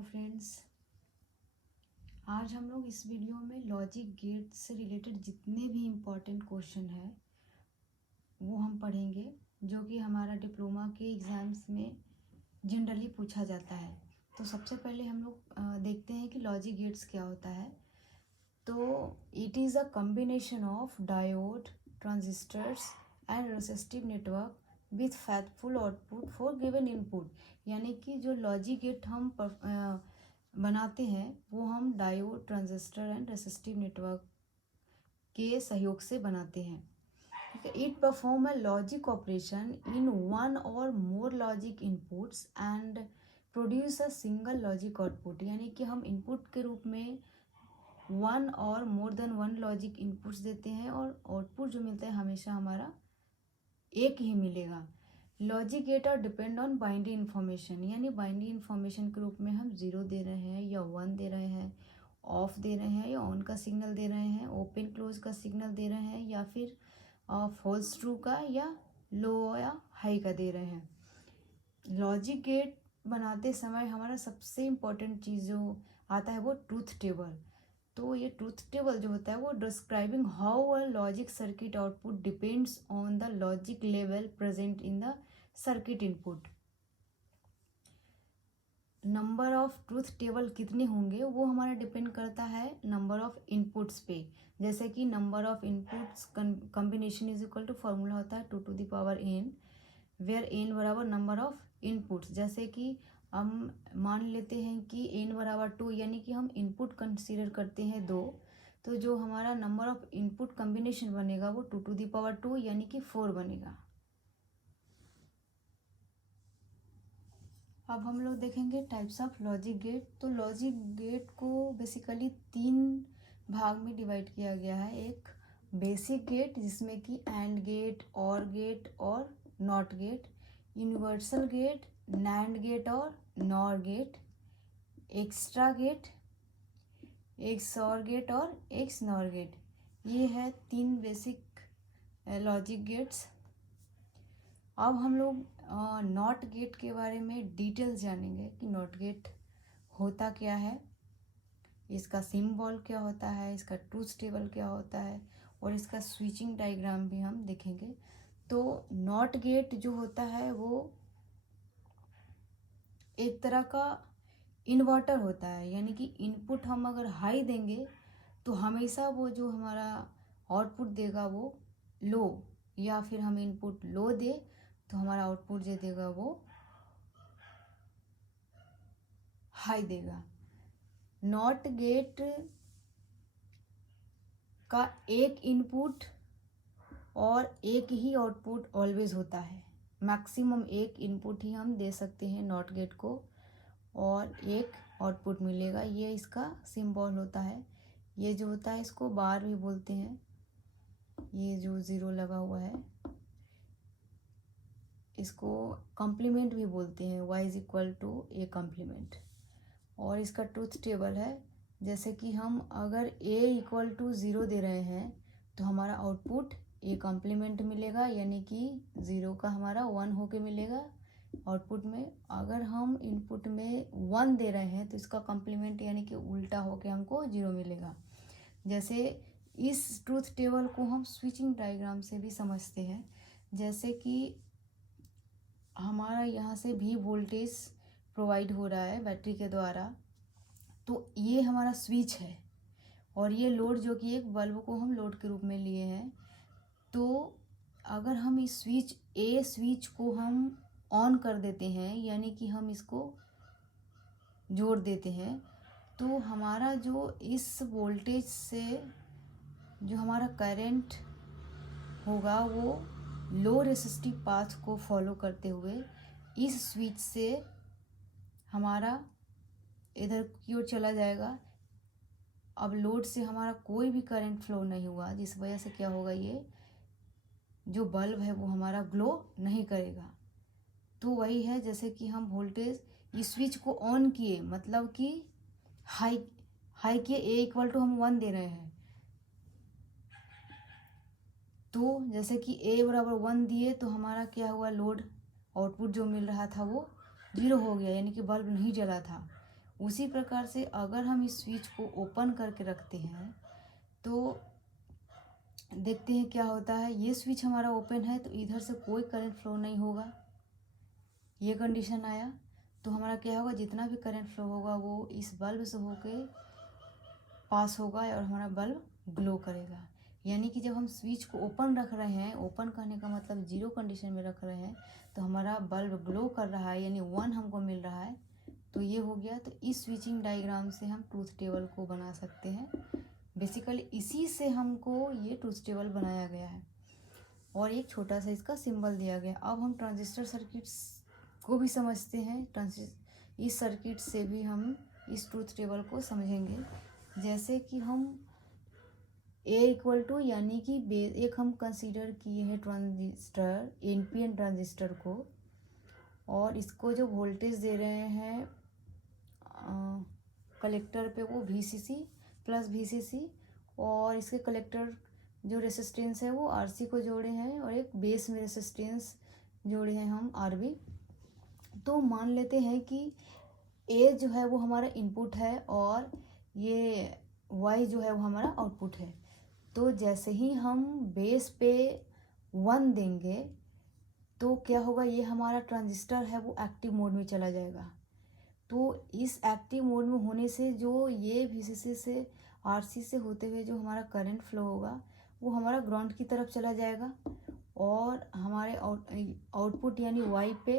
Hello friends, आज हम लोग इस वीडियो में लॉजिक गेट से रिलेटेड जितने भी इम्पोर्टेंट क्वेश्चन है वो हम पढ़ेंगे, जो कि हमारा डिप्लोमा के एग्ज़ाम्स में जनरली पूछा जाता है। तो सबसे पहले हम लोग देखते हैं कि लॉजिक गेट्स क्या होता है। तो it is a combination of diode, transistors and resistive network with faithful output for given input. यानी कि जो लॉजिक गेट हम बनाते हैं वो हम diode, transistor and resistive network के सहयोग से बनाते हैं। ठीक है। It perform a logic operation in one or more logic inputs and produce a single logic output. यानी कि हम इनपुट के रूप में one or more than one logic inputs देते हैं और आउटपुट जो मिलता है हमेशा हमारा एक ही मिलेगा। Logic gate are depend on binary information, यानी बाइनरी इन्फॉर्मेशन के रूप में हम ज़ीरो दे रहे हैं या वन दे रहे हैं, ऑफ दे रहे हैं या ऑन का सिग्नल दे रहे हैं, ओपन क्लोज का सिग्नल दे रहे हैं, या फिर फॉल्स ट्रू का या लो या हाई का दे रहे हैं। लॉजिक गेट बनाते समय हमारा सबसे इम्पोर्टेंट चीज़ जो आता है वो ट्रूथ टेबल। तो ये ट्रूथ टेबल जो होता है वो describing how a logic circuit output depends on the logic level present in the circuit input. Number of truth table कितने होंगे वो हमारा डिपेंड करता है नंबर ऑफ इनपुट्स पे। जैसे कि number of inputs combination is equal to formula होता है 2 to the power n, where n बराबर नंबर ऑफ इनपुट्स। जैसे कि हम मान लेते हैं कि n बराबर 2, यानी कि हम इनपुट कंसीडर करते हैं 2, तो जो हमारा नंबर ऑफ इनपुट कॉम्बिनेशन बनेगा वो 2 टू द पावर 2 यानी कि 4 बनेगा। अब हम लोग देखेंगे टाइप्स ऑफ लॉजिक गेट। तो लॉजिक गेट को बेसिकली 3 भाग में डिवाइड किया गया है। एक बेसिक गेट जिसमें कि एंड गेट, और गेट और not gate, universal gate, NAND gate और NOR gate, extra gate, XOR gate और एक्स नॉर गेट। ये है 3 बेसिक लॉजिक गेट्स। अब हम लोग नॉट गेट के बारे में डिटेल्स जानेंगे कि नॉट गेट होता क्या है, इसका सिंबल क्या होता है, इसका ट्रूथ टेबल क्या होता है, और इसका स्विचिंग डायग्राम भी हम देखेंगे। तो नॉट गेट जो होता है वो एक तरह का इन्वर्टर होता है, यानी कि इनपुट हम अगर हाई देंगे तो हमेशा वो जो हमारा आउटपुट देगा वो लो, या फिर हम इनपुट लो दे तो हमारा आउटपुट जो देगा वो हाई देगा। नॉट गेट का एक इनपुट और एक ही आउटपुट ऑलवेज होता है। मैक्सिमम एक इनपुट ही हम दे सकते हैं नॉट गेट को और एक आउटपुट मिलेगा। ये इसका सिंबल होता है। ये जो होता है इसको बार भी बोलते हैं। ये जो ज़ीरो लगा हुआ है इसको कॉम्प्लीमेंट भी बोलते हैं, y is equal to A complement. और इसका ट्रूथ टेबल है, जैसे कि हम अगर a इक्वल टू 0 दे रहे हैं तो हमारा आउटपुट ए कॉम्प्लीमेंट मिलेगा, यानी कि 0 का हमारा 1 होके मिलेगा आउटपुट में। अगर हम इनपुट में 1 दे रहे हैं तो इसका कॉम्प्लीमेंट यानी कि उल्टा होके हमको 0 मिलेगा। जैसे इस ट्रूथ टेबल को हम स्विचिंग डायग्राम से भी समझते हैं। जैसे कि हमारा यहाँ से भी वोल्टेज प्रोवाइड हो रहा है बैटरी के द्वारा, तो ये हमारा स्विच है और ये लोड जो कि एक बल्ब को हम लोड के रूप में लिए हैं। तो अगर हम इस स्विच को हम ऑन कर देते हैं, यानी कि हम इसको जोड़ देते हैं, तो हमारा जो इस वोल्टेज से जो हमारा करंट होगा वो लो रेसिस्टिव पाथ को फॉलो करते हुए इस स्विच से हमारा इधर की ओर चला जाएगा। अब लोड से हमारा कोई भी करंट फ्लो नहीं हुआ, जिस वजह से क्या होगा, ये जो बल्ब है वो हमारा ग्लो नहीं करेगा। तो वही है, जैसे कि हम वोल्टेज इस स्विच को ऑन किए, मतलब कि हाई किए, ए इक्वल टू हम 1 दे रहे हैं, तो जैसे कि a बराबर 1 दिए तो हमारा क्या हुआ, लोड आउटपुट जो मिल रहा था वो 0 हो गया, यानी कि बल्ब नहीं जला था। उसी प्रकार से अगर हम इस स्विच को ओपन करके रखते हैं तो देखते हैं क्या होता है। ये स्विच हमारा ओपन है तो इधर से कोई करंट फ्लो नहीं होगा, ये कंडीशन आया। तो हमारा क्या होगा, जितना भी करंट फ्लो होगा वो इस बल्ब से होके पास होगा और हमारा बल्ब ग्लो करेगा। यानी कि जब हम स्विच को ओपन रख रहे हैं, ओपन करने का मतलब जीरो कंडीशन में रख रहे हैं, तो हमारा बल्ब ग्लो कर रहा है यानी 1 हमको मिल रहा है। तो ये हो गया। तो इस स्विचिंग डायग्राम से हम ट्रूथ टेबल को बना सकते हैं। बेसिकली इसी से हमको ये ट्रूथ टेबल बनाया गया है और एक छोटा सा इसका सिंबल दिया गया। अब हम ट्रांजिस्टर सर्किट्स को भी समझते हैं। इस सर्किट से भी हम इस ट्रूथ टेबल को समझेंगे। जैसे कि हम A = यानी कि एक हम कंसीडर किए हैं ट्रांजिस्टर NPN ट्रांजिस्टर को, और इसको जो वोल्टेज दे रहे हैं कलेक्टर पे वो VCC प्लस VCC, और इसके कलेक्टर जो रेसिस्टेंस है वो RC को जोड़े हैं और एक बेस में रेसिस्टेंस जोड़े हैं हम RB। तो मान लेते हैं कि A जो है वो हमारा इनपुट है और ये Y जो है वो हमारा आउटपुट है। तो जैसे ही हम बेस पे 1 देंगे तो क्या होगा, ये हमारा ट्रांजिस्टर है वो एक्टिव मोड में चला जाएगा। तो इस एक्टिव मोड में होने से जो ये VCC से RC से होते हुए जो हमारा करंट फ्लो होगा वो हमारा ग्राउंड की तरफ चला जाएगा और हमारे आउटपुट यानी Y पे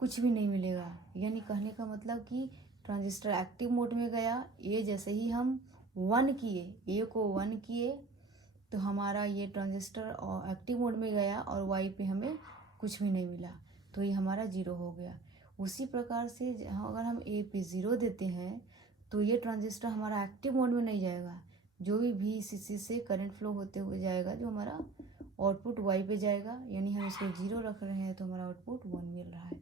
कुछ भी नहीं मिलेगा। यानी कहने का मतलब कि ट्रांजिस्टर एक्टिव मोड में गया, ये जैसे ही हम 1 किए, A को 1 किए तो हमारा ये ट्रांजिस्टर एक्टिव मोड में गया और Y पे हमें कुछ भी नहीं मिला, तो ये हमारा 0 हो गया। उसी प्रकार से अगर हम A पे 0 देते हैं तो ये ट्रांजिस्टर हमारा एक्टिव मोड में नहीं जाएगा। जो भी VCC से करंट फ्लो होते हुए जाएगा जो हमारा आउटपुट Y पे जाएगा, यानी हम इसको 0 रख रहे हैं तो हमारा आउटपुट 1 मिल रहा है।